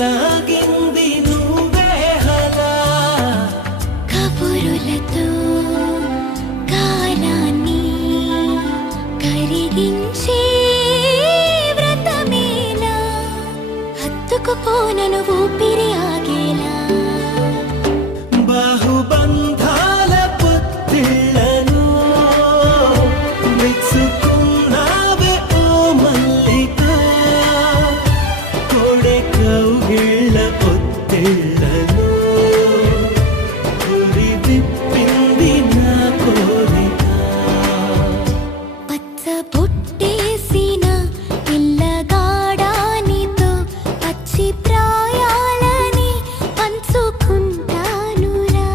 లాగింది నువ్వే హలా కబురులతో కాలాన్ని కరిగించే వ్రతమేలా హత్తుకుపోనను ఊపిరి ఆగేలా బాహుబంధాల పొత్తిళ్లను మెచ్చుకున్నావే ఓ మల్లిక కోడె కౌగిళ్ళ పొత్తిళ్లను ఉరి విప్పింది నా కోరిక పచ్చ బొట్టేసిన పిల్లగాడానితో పచ్చి ప్రాయాలని పంచుకుంటానురా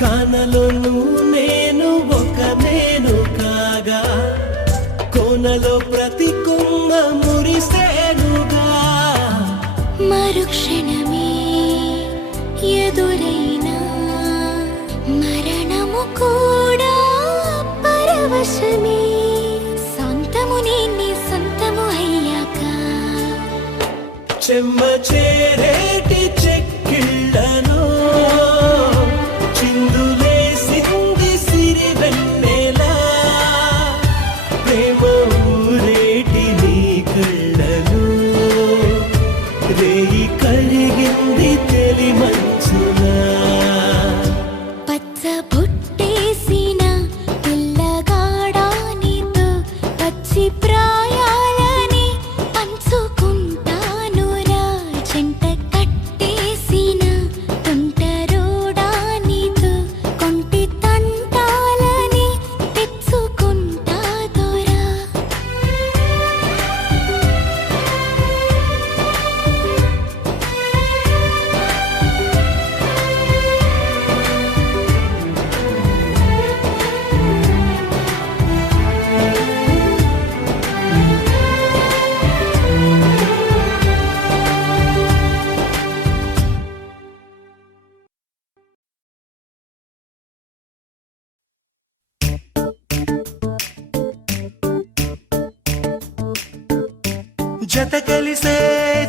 కానలోను నేను ఒక నేను కాగా కోనలో ప్రతి కొమ్మ మురిసేనుగా మరుక్షణమే ఎదురైనా మరణము కూడా పరవశమే సొంతము నీ సొంతము అయ్యాక చెమ్మ చేరేటి చెక్కిళ్ళను చిందులేసింది సిరి వెన్నెలా ప్రేమ ఊరేటి నీ కళ్ళను రేయి కరిగింది తెలి మంచులా పచ్చ బొట్టేసిన పిల్లగాడానితో పచ్చి ప్రాయాలని పంచుకుంటానురా జంట కట్టేసిన తుంటరోడానితో కొంటి తంటాలని తెచ్చుకుంటా దొరా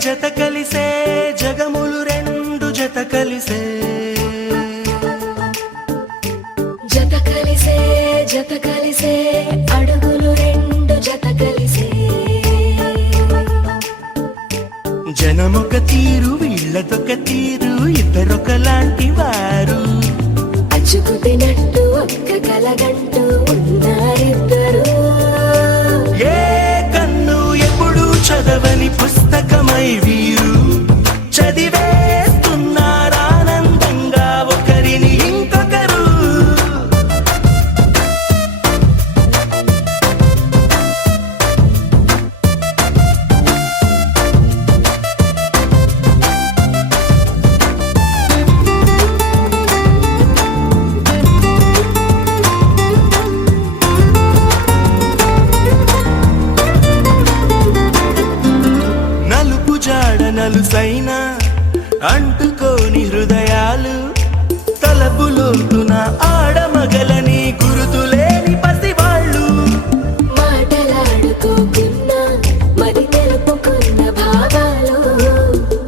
జత కలిసే జగములు రెండు జత కలిసే జత కలిసే అడుగులు రెండు జత కలిసే జనమొక తీరు వీళ్ళదొక తీరు ఇద్దరొకలాంటి వారు అచ్చుకు తినట్టు ఒక్క కలగంటూ ఉన్నారిద్దరు ఏ కన్ను ఎప్పుడు చదవని పుస్తకమై వీరు చదివేస్తున్నారానందంగా ఒకరిని ఇంకొకరు నలుసైన అంటుకోని హృదయాలు తలపులోతున ఆడమగలని గురుతులేని పసివాళ్ళు మాటలాడుకోకున్నా మరి తెలుపుకున్న భావాలు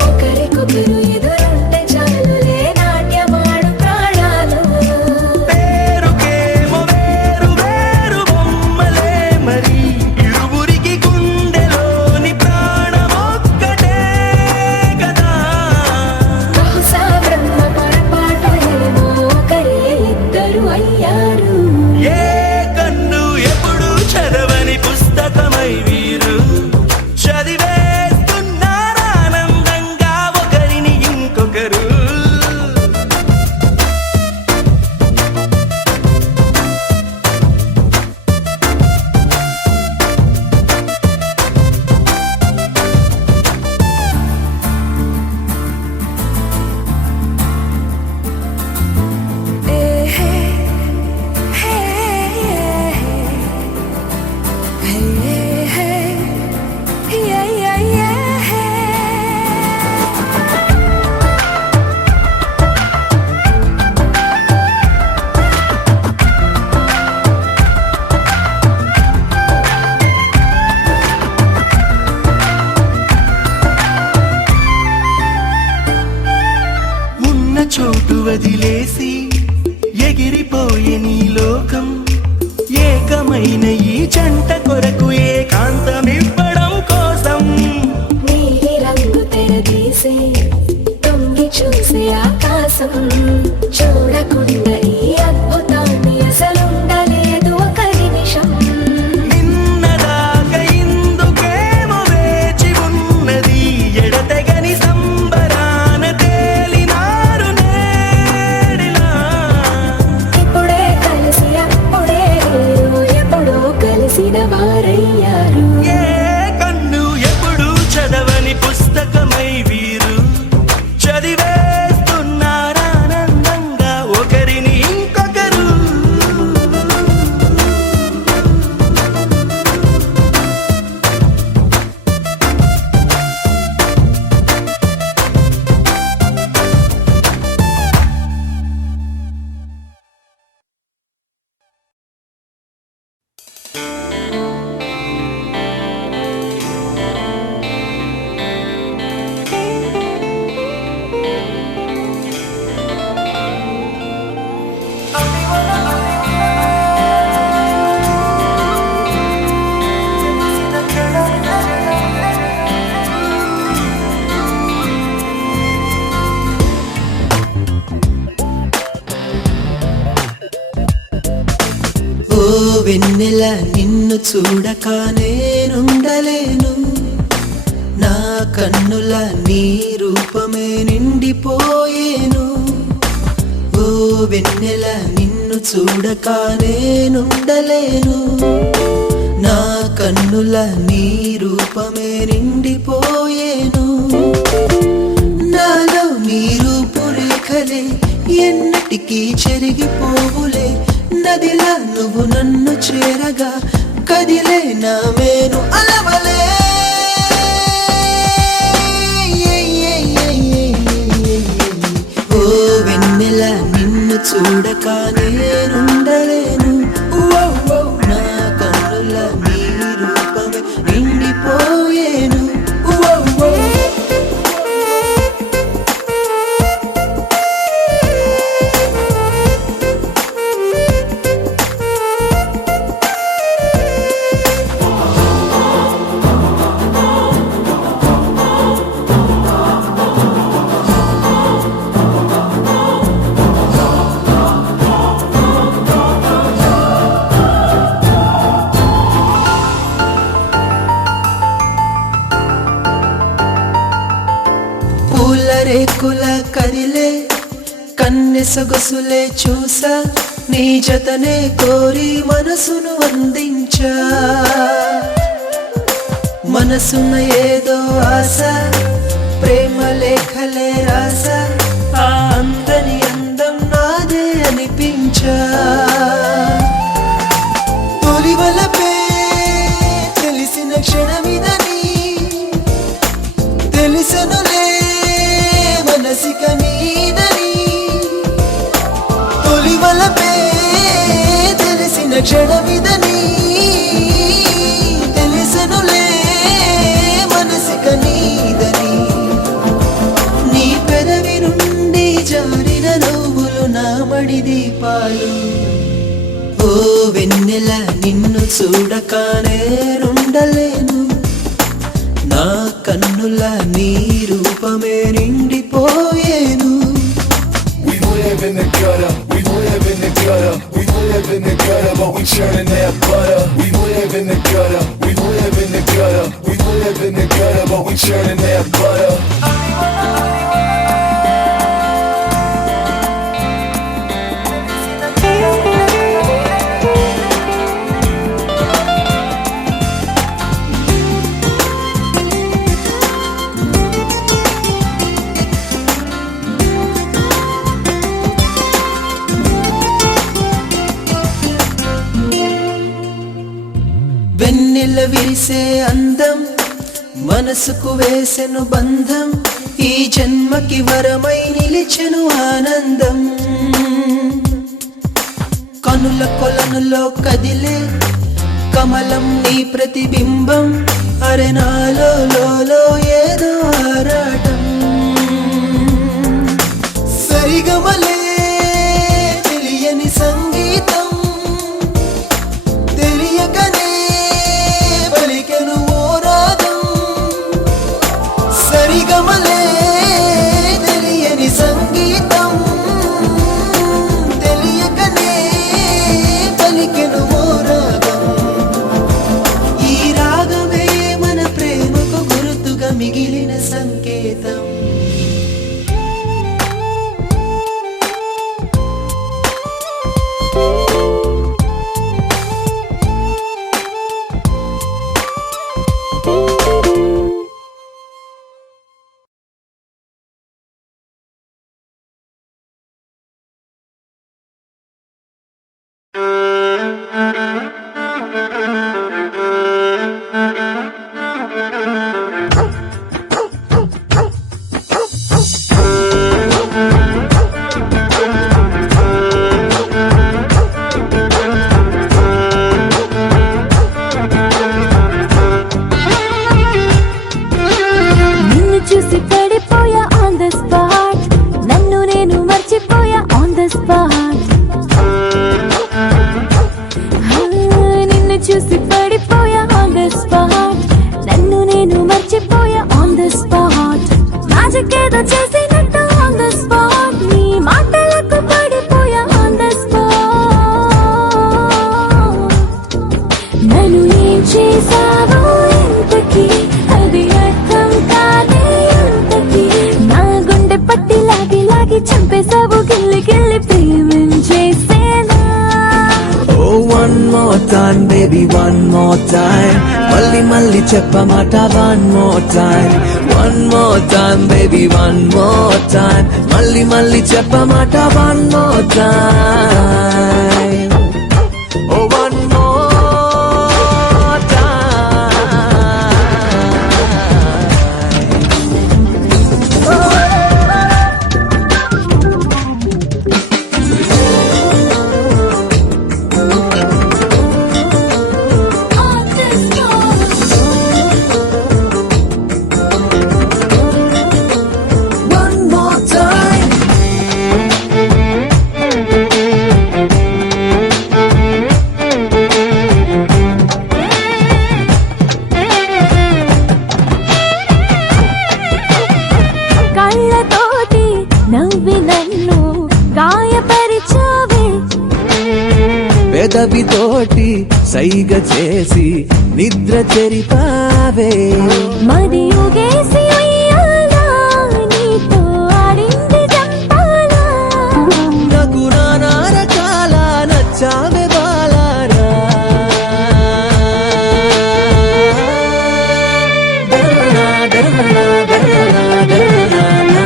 ఒకరికొకరు ఎదురుంటే చాలులే నాట్యమాడు ప్రాణాలు పేరుకేమో వేరు వేరు బొమ్మలే మరి ఇరువురికి గుండెలోని ప్రాణమొక్కటే కదా బహుశా బ్రహ్మ పరపా ఉన్న చోటు వదిలేసి ఎగిరిపోయే నీ లోకం ఏకమైన ఈ జంట కొరకు ఏకాంతమివ్వడం కోసం నీలి రంగు తెరదీసే తొంగి చూసే ఆకాశం చూడకుండా ఈ అద్భుతాన్ని అసలుండలేదు ఒక నిమిషం నిన్నదాకా ఇందుకేమో వేచి ఉన్నది ఎడతెగని సంబరాన తేలినారు నేడిలా ఇప్పుడే కలిసి అప్పుడే లేరు ఎప్పుడో కలిసిన వారయ్యారు ఏ కన్ను ఎప్పుడు చదవని పుస్తకమై వీరు చదివేస్తున్నారానందంగా ఒకరిని ఇంకొకరు ఓ వెన్నెల నిన్ను చూడక నేనుండలేను నా కన్నుల నీ రూపమే నిండిపోయేను ఓ వెన్నెల నిన్ను చూడక నేనుండలేను నా కన్నుల నీ రూపమే నిండిపోయేను నాలో నీ రూపురేఖలే ఎన్నటికీ చెరిగిపోవులే నదిలా నువ్వు నన్ను చేరగా కదిలే నా మేను అలవలే ఓ వెన్నెల నిన్ను చూడక నేనుండలేను ఓ ఓ నా కన్నుల నీ రూపమే నిండిపోయేను ఓ ఓ రేకుల కదిలే కన్నె సొగసులే చూసా నీ జతనే కోరి మనసును అందించా మనసున్న ఏదో ఆశ ప్రేమ లేఖలే రాస ఆ అందని అందం నాదే అనిపించా తొలివలపే తెలిసిన క్షణమిదని తెలిసనులే మనసిక నీదని తొలివలపే తెలిసిన క్షణమిదని తెలిసనులే మనసిక నీదని నీ పెదవి నుండి జారిన నవ్వులు నా మడి దీపాలు ఓ వెన్నెల నిన్ను చూడక నేనుండలేను నా కన్నుల నీ రూపమే నిండిపోయేను We live in the gutter, we live in the gutter, we live in the gutter, but we churning that butter. We live in the gutter, we live in the gutter, we live in the gutter, but we churning that butter. వెన్నెల విరిసే అందం మనసుకు వేసెను బంధం ఈ జన్మకి వరమై నిలిచెను ఆనందం కనుల కొలనులో కదిలే కమలం నీ ప్రతిబింబం అరెనాలో లోలో ఏదో ఆరాటం సరిగమలే తెలియని సంగీతం తెలియకనే పలికెను ఓ రాగం సరిగమలే తెలియని సంగీతం తెలియకనే పలికెను ఓ రాగం ఈ రాగమే మన ప్రేమకు గుర్తుగా మిగిలిన సంకేతం చూసి పడిపోయా ఆన్ ద స్పాట్ నన్ను నేను మర్చిపోయా ఆన్ ద స్పాట్ నిన్ను చూసి పడిపోయా ఆన్ ద స్పాట్ నన్ను నేను మర్చిపోయా ఆన్ ద స్పాట్ మ్యాజిక్ ఏదో చేసినట్టు ఆన్ ద స్పాట్ నీ మాటలకు పడిపోయా ఆన్ ద స్పాట్ నన్ను ఏం చేసావో ఇంతకీ అది అర్థం కాదే ఇంతకీ నా గుండె పట్టి లాగి లాగి చంపేసావు గిల్లి గిల్లి ప్రేమించేసేనా Oh, one more time, baby, one more time. Malli malli cheppamata, one more time. One more time, baby, one more time. Malli malli cheppamata, one more time. Oh, one more time. on the spot One more time. కళ్ళతోటి నవ్వి నన్ను గాయపరిచావే పెదవితోటి సైగ చేసి నిద్ర చెరిపావే మరి యుగేసి ఉయ్యాలా నీతో ఆడింది జంపాలా నాకు నానా రకాల నచ్చావే బాలారా దరనా, దరనా, దరనా, దరనా.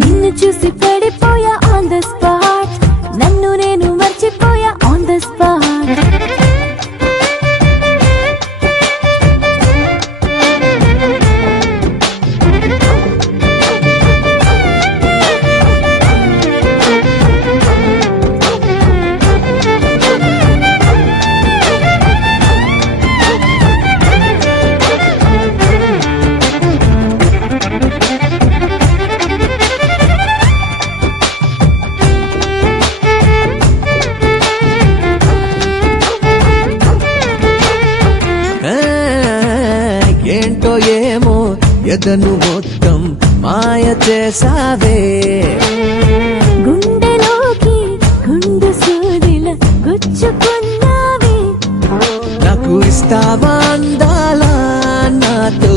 నిన్ను చూసి పడిపోయా ఆన్ ద స్పాట్ నన్ను నేను మర్చిపోయా ఆన్ ద స్పాట్ ఆ, ఏంటో ఏమో ఎదను మొత్తం మాయ చేసావే గుండెలోకి గుండు సూదిల గుచ్చుకున్నావే నాకు ఇస్తావా అందాలా నాతో